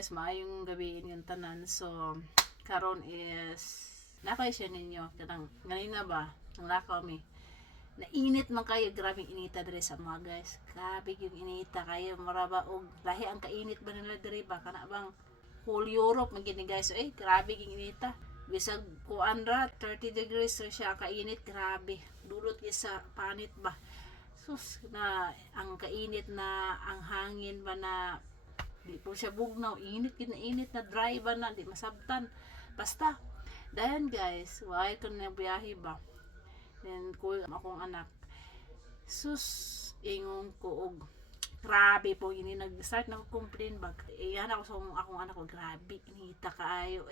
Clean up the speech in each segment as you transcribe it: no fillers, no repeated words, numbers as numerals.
guys, maayong gabi inyong tanan. So, karon is nakay siya ninyo kanang ganina ba ang lakaw mi. Nainit man kayo, grabe inita diri sa mga guys. Grabe yung inita kayo, maraba og lahi ang kainit ba nila diri ba kana bang whole Europe man gini guys. So, grabe yung inita. Bisag kuan ra 30 degrees so siya kainit, grabe. Dulot gyud sa panit ba. Sus na ang kainit na ang hangin ba na di po siya bugnaw, init na dry ba na, di masabtan basta. Dayan guys, why ko na biyahe ba, then ko akong anak, sus ingong ko og grabe po ini nag-start na complain ba, iyan ako sa akong anak ko, grabe inita kaayo,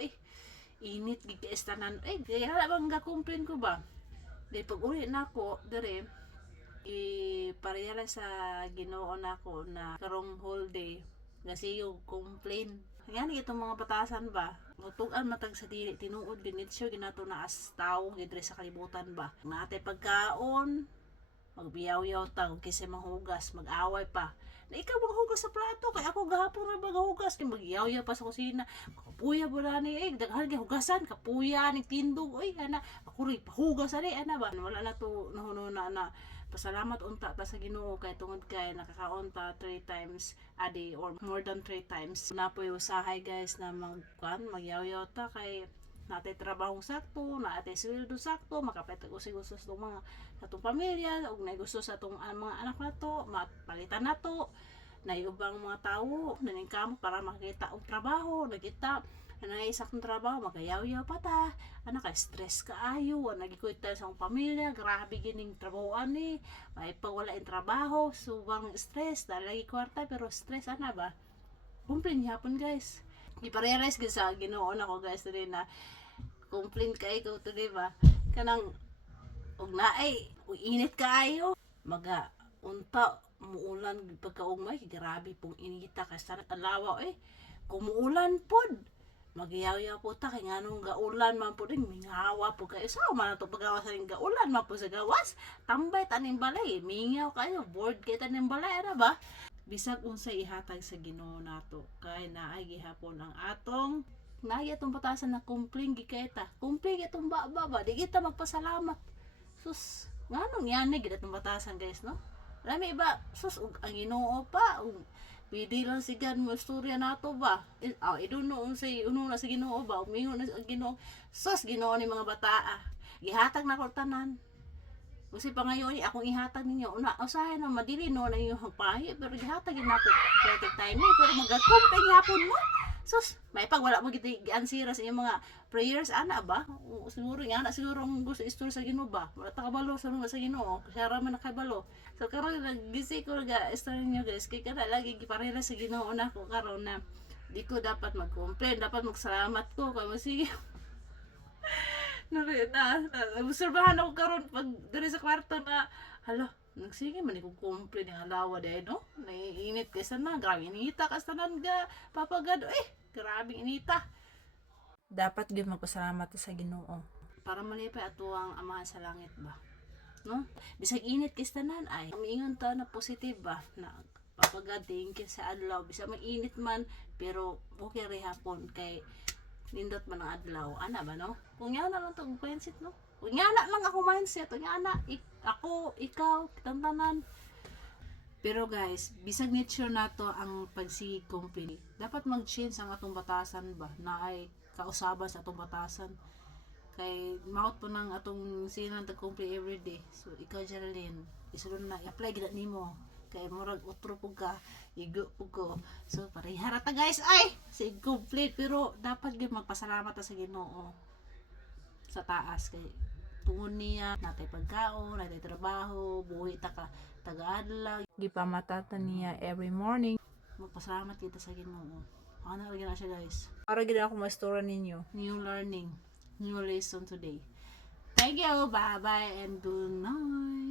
init gid ka estanan, kaya bang ga-complain ko ba, di pag uli na ako dire iparehara sa Ginoo nako na karong whole day kasi yung complain. Yan itong mga batasan ba, mutugan matag sa dili tinuod ginitsyo ginato na as tao gidre sa kalibutan ba. Natay pagkaon, magbiyaw-yaw ta kung kisa mahugas, mag-away pa. Na ikaw maghugas sa plato kay ako gahapon ra magahugas kay magyaw-yaw pa sa kusina. Kapuya ba ni daghan kay hugasan, kapuya ning tindog ana ako ri pahugas ani ana ba. Wala na to nahuno na pasalamat unta ta sa Ginoo kay tungod kay nakakaon ta 3 times a day or more than 3 times. Napoy usahay guys na magyaw-yaw ta kay natay trabahong sakto, natay sweldo sakto, makapetag usig-usos tong mga atong pamilya ug nay gusto sa atong mga anak nato, mapalitan nato. Nay ubang mga tawo naningkamot para makita og trabaho, nakita na isa kong trabaho, magayaw-yaw pa ta. Ano ka, stress kaayo, nagikuit tayo sa akong pamilya, grabe gining trabahoan ni. May pag wala yung trabaho, subang stress, lagi kwarta, pero stress, ana ba? Complain hapon guys. Iparealize gid sa Ginoo na ko guys, today na complain kay ko today ba? Kanang, og naay, init kaayo, maga, unta, muulan, pagkaugmay, grabe pong inita, kasi sana talawa, kumuulan pod. Magiyaw-yaw po ta kay nganong gaulan man po din mingawa po kayo sa man to pagawas sa gaulan man po sa gawas tambay taning balay mingaw kayo board kay taning balay ana ba bisag unsay ihatag sa Ginoo nato kay naay gihapon ang atong naay atong batasan na kumpling gikayta kumpling itong baba di kita magpasalamat sus nganong yani gid atong batasan guys no lami ba sus ang Ginoo pa pwede lang sigan mo istorya nato ba? I don't know unsay uno na sa Ginoo ba? Umingon na sa Ginoo. Sus Ginoo ni mga bata. Gihatag na ko tanan. Kasi pa ngayon akong ihatag ninyo. Una usahay na madili no na yung pahi pero gihatag na ko perfect time pero magakumpay hapon mo. Sus, may pag wala mo gi-ansira sa inyong mga prayers ana ba? Siguro nga ana siguro ang gusto istorya sa Ginoo ba? Wala ta kabalo sa mga sa Ginoo. Kasi ra man nakabalo. So karon nagisi ko ga istorya niyo guys. Kay kada lagi giparehera sa Ginoo na ko karon na di ko dapat mag-complain, dapat magsalamat ko kay sige. Obserbahan ako karon pag diri sa kwarto na hala nagsige man ko complain ng alawa day no naiinit kay sana grabe inita kas tanan ga papagado grabe inita dapat gyud magpasalamat sa Ginoo para malipay ato ang Amahan sa langit ba no bisag init kay tanan ay miingon ta na positive ba na papagad thank you sa adlaw bisag mainit man pero okay ra hapon kay nindot man ang adlaw ana ba no kung yan na lang tong mindset no kung yan na lang ako mindset kung yan na ako ikaw tantanan pero guys bisag nature nato ang pagsig company dapat mag-change ang atong batasan ba na ay kausaban sa atong batasan kay maot po ng atong sinan tag-company everyday so ikaw Geraldine isulod na i-apply gid nimo kay murag utro pug ka igo pug ko so parehara ta guys ay sig complete pero dapat gyud magpasalamat ta sa Ginoo sa taas kay tungod niya natay pagkaon natay trabaho buhi ta ka taga-adlaw gipamatatan niya every morning magpasalamat kita sa Ginoo ana ra gyud siya guys para gyud ako ma-store ninyo new learning new lesson today thank you bye bye and good night.